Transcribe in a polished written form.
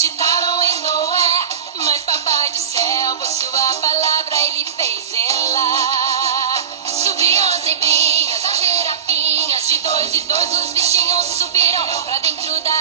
acreditaram em Noé, mas papai do céu, por sua palavra, ele fez ela. Subiam as zebrinhas, as girafinhas, de dois e dois os bichinhos subiram pra dentro da